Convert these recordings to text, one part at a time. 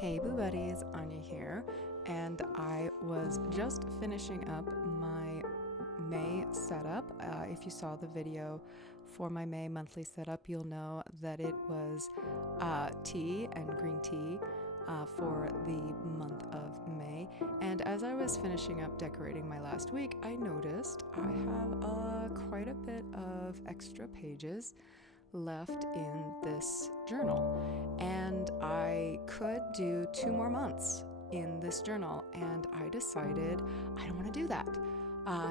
Hey Boo Buddies, Anya here, and I was just finishing up my May setup. If you saw the video for my May monthly setup, you'll know that it was tea and green tea for the month of May. And as I was finishing up decorating my last week, I noticed I have quite a bit of extra pages left in this journal, and I could do 2 more months in this journal, and I decided I don't want to do that.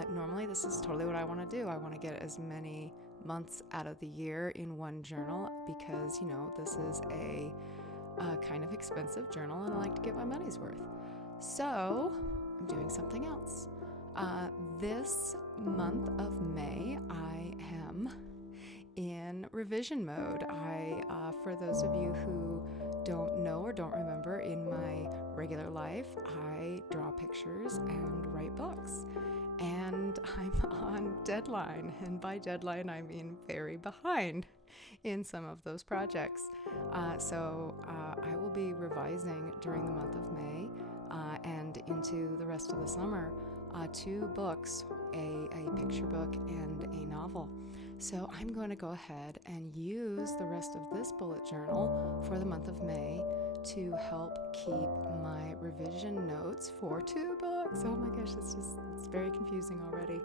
Normally this is totally what I want to do. I want to get as many months out of the year in one journal because, this is a kind of expensive journal and I like to get my money's worth. So I'm doing something else. This month of May I am in revision mode. For those of you who don't know or don't remember, in my regular life, I draw pictures and write books. And I'm on deadline. And by deadline, I mean very behind in some of those projects. So I will be revising during the month of May and into the rest of the summer 2 books, a picture book and a novel. So I'm going to go ahead and use the rest of this bullet journal for the month of May to help keep my revision notes for 2 books. Oh my gosh, it's very confusing already.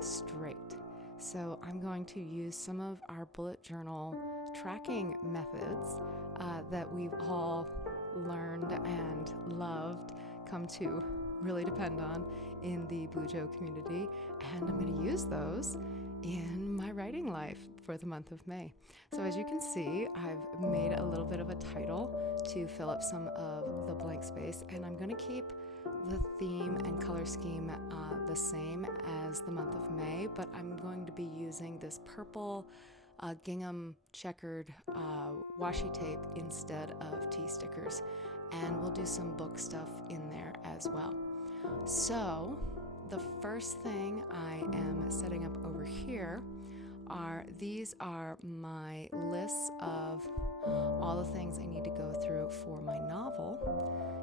Straight. So I'm going to use some of our bullet journal tracking methods that we've all learned and loved, come to really depend on in the Bujo community, and I'm going to use those in my writing life for the month of May. So as you can see, I've made a little bit of a title to fill up some of the blank space, and I'm going to keep the theme and color scheme the same as the month of May, but I'm going to be using this purple gingham checkered washi tape instead of tea stickers, and we'll do some book stuff in there as well. So the first thing I am setting up over here these are my lists of all the things I need to go through for my novel,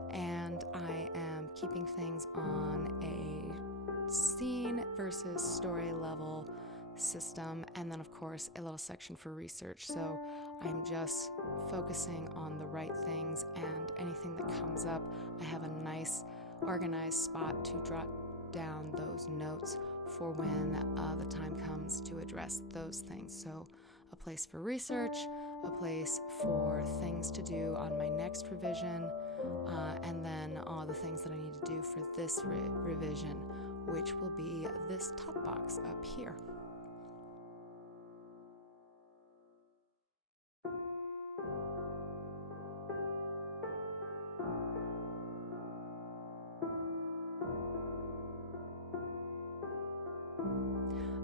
and I am keeping things on a scene versus story level system, and then of course a little section for research. So I'm just focusing on the right things, and anything that comes up, I have a nice organized spot to jot down those notes for when the time comes to address those things. So a place for research, a place for things to do on my next revision, and then all the things that I need to do for this revision, which will be this top box up here.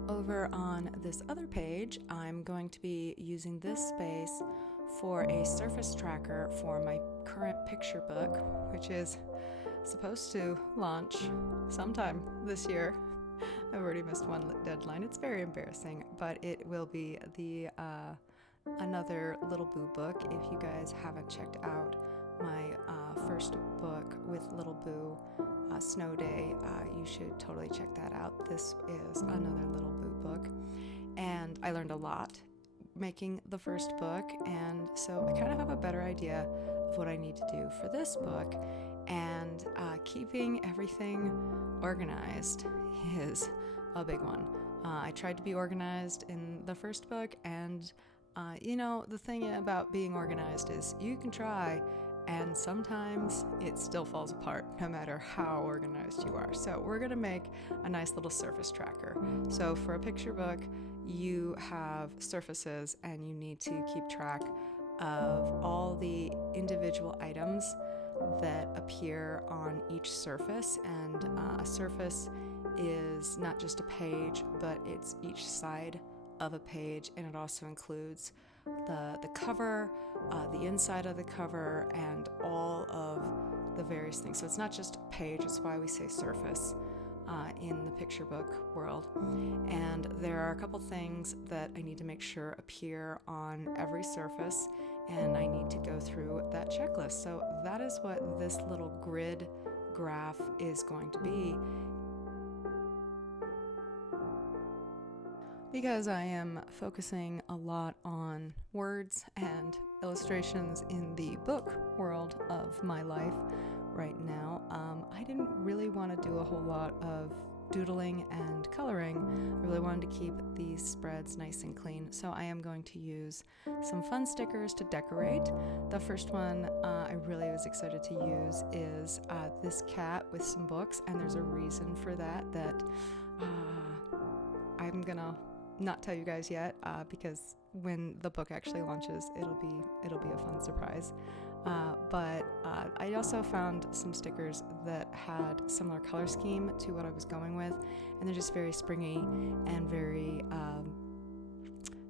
Over on this other page, I'm going to be using this space for a surface tracker for my current picture book, which is supposed to launch sometime this year. I've already missed one deadline. It's very embarrassing, but it will be the another Little Boo book. If you guys haven't checked out my first book with Little Boo, Snow Day, you should totally check that out. This is another Little Boo book, and I learned a lot making the first book, and so I kind of have a better idea of what I need to do for this book, and keeping everything organized is a big one. I tried to be organized in the first book, and the thing about being organized is you can try, and sometimes it still falls apart no matter how organized you are. So we're going to make a nice little surface tracker. So for a picture book, you have surfaces, and you need to keep track of all the individual items that appear on each surface. And a surface is not just a page, but it's each side of a page, and it also includes the cover, the inside of the cover, and all of the various things. So it's not just a page, it's why we say surface in the picture book world. And there are a couple things that I need to make sure appear on every surface and I need to go through that checklist. So that is what this little grid graph is going to be. Because I am focusing a lot on words and illustrations in the book world of my life right now, I didn't really want to do a whole lot of doodling and coloring. I really wanted to keep these spreads nice and clean, so I am going to use some fun stickers to decorate. The first one I really was excited to use is this cat with some books, and there's a reason for that I'm gonna not tell you guys yet, because when the book actually launches, it'll be a fun surprise. But I also found some stickers that had similar color scheme to what I was going with, and they're just very springy and very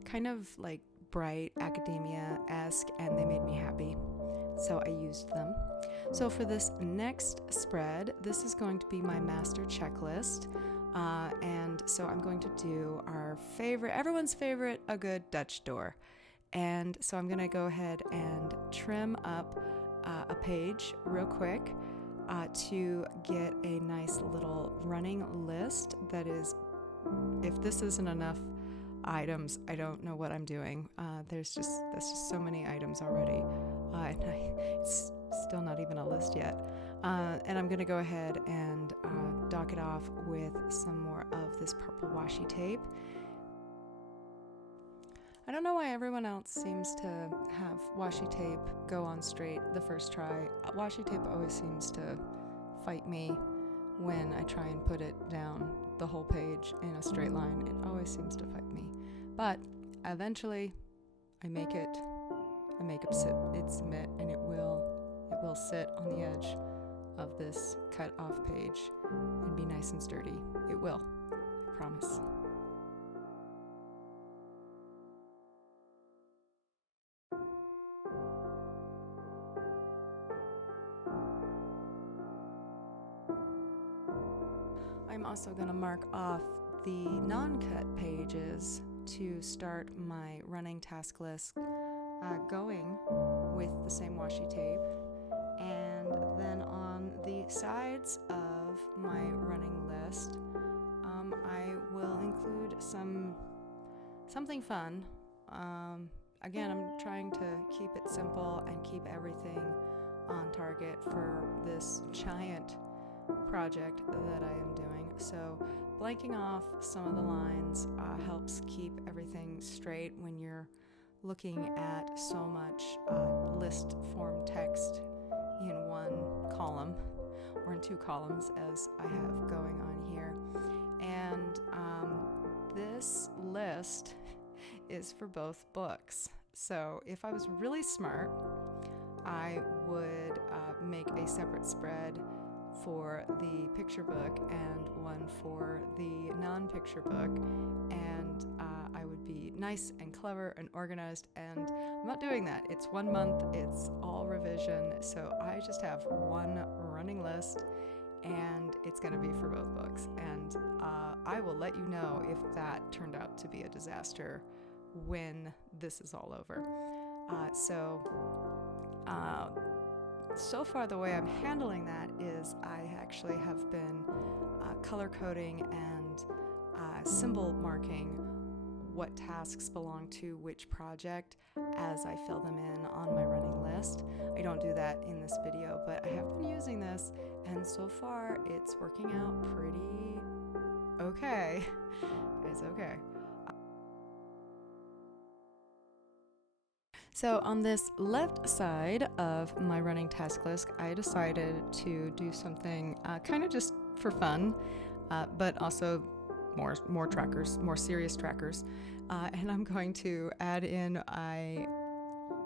kind of like bright academia-esque, and they made me happy, so I used them. So for this next spread, this is going to be my master checklist. And so I'm going to do our favorite, everyone's favorite, a good Dutch door. And so I'm going to go ahead and trim up a page real quick to get a nice little running list that is, if this isn't enough items, I don't know what I'm doing. There's just so many items already. And it's still not even a list yet. And I'm going to go ahead and dock it off with some more of this purple washi tape. I don't know why everyone else seems to have washi tape go on straight the first try. Washi tape always seems to fight me when I try and put it down the whole page in a straight line. It always seems to fight me. But eventually I make it submit, and it will sit on the edge of this cut off page and be nice and sturdy. It will, I promise. I'm also going to mark off the non-cut pages to start my running task list going with the same washi tape. And then on the sides of my running list, I will include something fun. Again, I'm trying to keep it simple and keep everything on target for this giant project that I am doing. So blanking off some of the lines helps keep everything straight when you're looking at so much list form text in one column, or in two columns as I have going on here. And this list is for both books. So if I was really smart, I would make a separate spread for the picture book and one for the non-picture book, and I would be nice and clever and organized, and I'm not doing that. It's 1 month, it's all revision, so I just have one running list, and it's going to be for both books, and I will let you know if that turned out to be a disaster when this is all over. So far the way I'm handling that is I actually have been color coding and symbol marking what tasks belong to which project as I fill them in on my running list. I don't do that in this video, but I have been using this, and so far it's working out pretty okay. It's okay. So on this left side of my running task list, I decided to do something kind of just for fun, but also more trackers, more serious trackers. And I'm going to add in a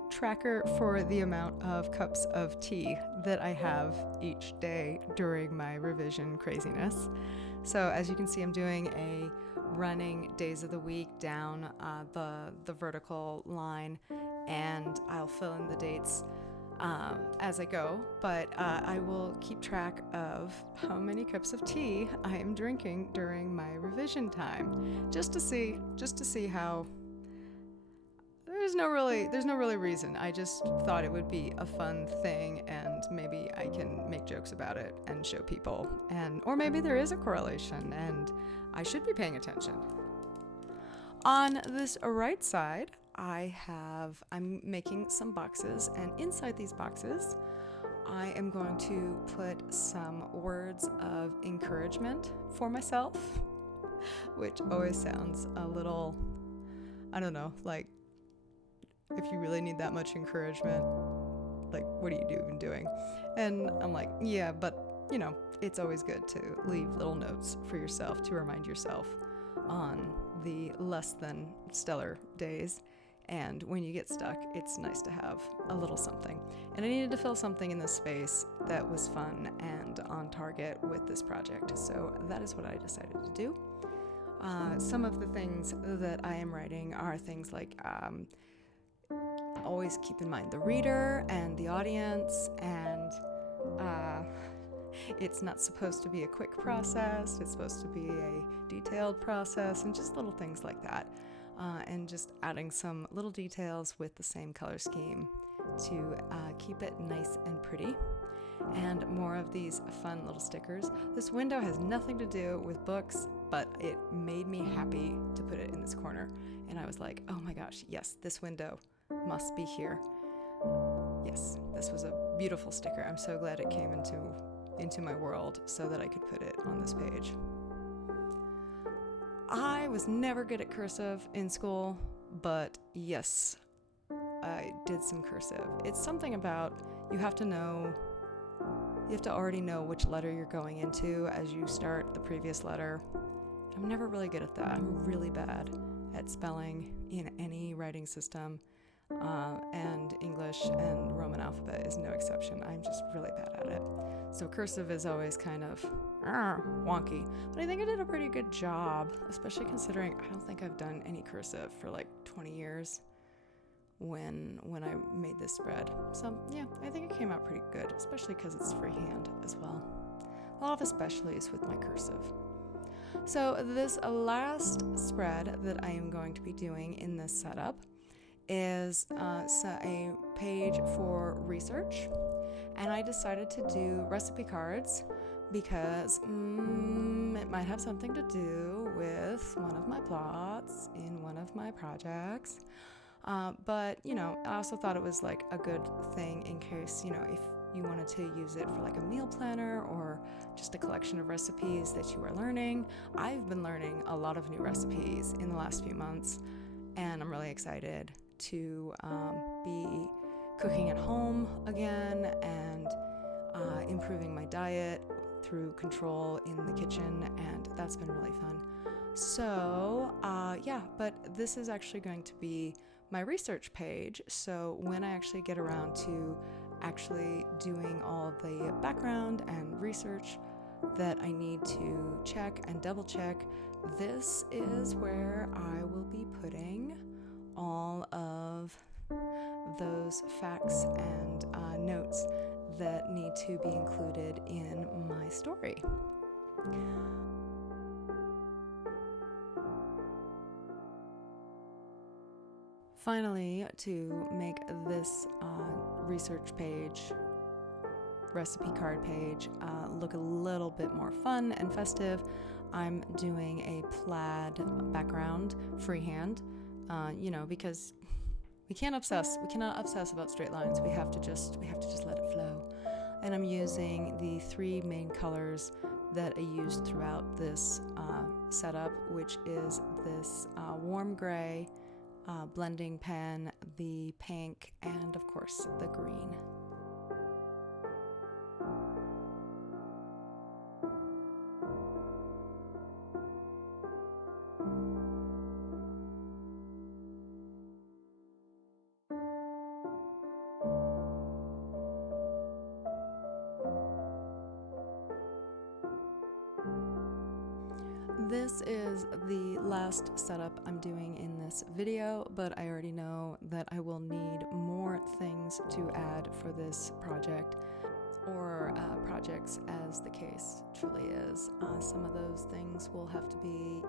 tracker for the amount of cups of tea that I have each day during my revision craziness. So as you can see, I'm doing a running days of the week down the vertical line, and I'll fill in the dates as I go, but I will keep track of how many cups of tea I am drinking during my revision time, just to see how there's no really reason. I just thought it would be a fun thing, and maybe I can make jokes about it and show people, or maybe there is a correlation and I should be paying attention. On this right side, I'm making some boxes, and inside these boxes I am going to put some words of encouragement for myself, which always sounds a little, I don't know, like, if you really need that much encouragement, like, what are you even doing? And I'm like, yeah, but, you know, it's always good to leave little notes for yourself to remind yourself on the less than stellar days. And when you get stuck, it's nice to have a little something. And I needed to fill something in this space that was fun and on target with this project. So that is what I decided to do. Some of the things that I am writing are things like always keep in mind the reader and the audience, and it's not supposed to be a quick process. It's supposed to be a detailed process, and just little things like that. And just adding some little details with the same color scheme to keep it nice and pretty. And more of these fun little stickers. This window has nothing to do with books, but it made me happy to put it in this corner. And I was like, oh my gosh, yes, this window must be here. Yes, this was a beautiful sticker. I'm so glad it came into my world so that I could put it on this page. I was never good at cursive in school, but yes, I did some cursive. It's something about you have to already know which letter you're going into as you start the previous letter. I'm never really good at that. I'm really bad at spelling in any writing system, and English and Roman alphabet is no exception. I'm just really bad at it. So cursive is always kind of wonky, but I think I did a pretty good job, especially considering I don't think I've done any cursive for like 20 years when I made this spread. So yeah, I think it came out pretty good, especially because it's freehand as well. A lot of especiallys with my cursive. So this last spread that I am going to be doing in this setup is a page for research, and I decided to do recipe cards because it might have something to do with one of my plots in one of my projects. But, you know, I also thought it was like a good thing in case, you know, if you wanted to use it for like a meal planner or just a collection of recipes that you are learning. I've been learning a lot of new recipes in the last few months, and I'm really excited to be cooking at home again and improving my diet through control in the kitchen, and that's been really fun. So yeah, but this is actually going to be my research page, so when I actually get around to actually doing all the background and research that I need to check and double check, this is where I will be putting all of those facts and notes that need to be included in my story. Finally, to make this research page, recipe card page, look a little bit more fun and festive, I'm doing a plaid background freehand, because we cannot obsess about straight lines. We have to just let it flow. And I'm using the three main colors that I used throughout this setup, which is this warm gray, blending pen, the pink, and of course the green. This is the last setup I'm doing in this video, but I already know that I will need more things to add for this project. or projects, as the case truly is. Some of those things will have to be,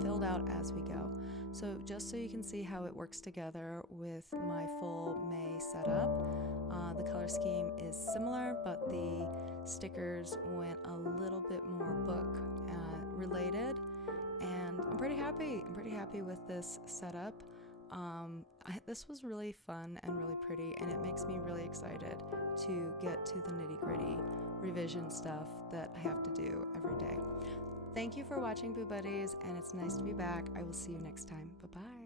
filled out as we go. So just so you can see how it works together with my full May setup, the color scheme is similar, but the stickers went a little bit more book related, and I'm pretty happy with this setup. This was really fun and really pretty, and it makes me really excited to get to the nitty-gritty revision stuff that I have to do every day. Thank you for watching, Boo Buddies, and it's nice to be back. I will see you next time. Bye-bye.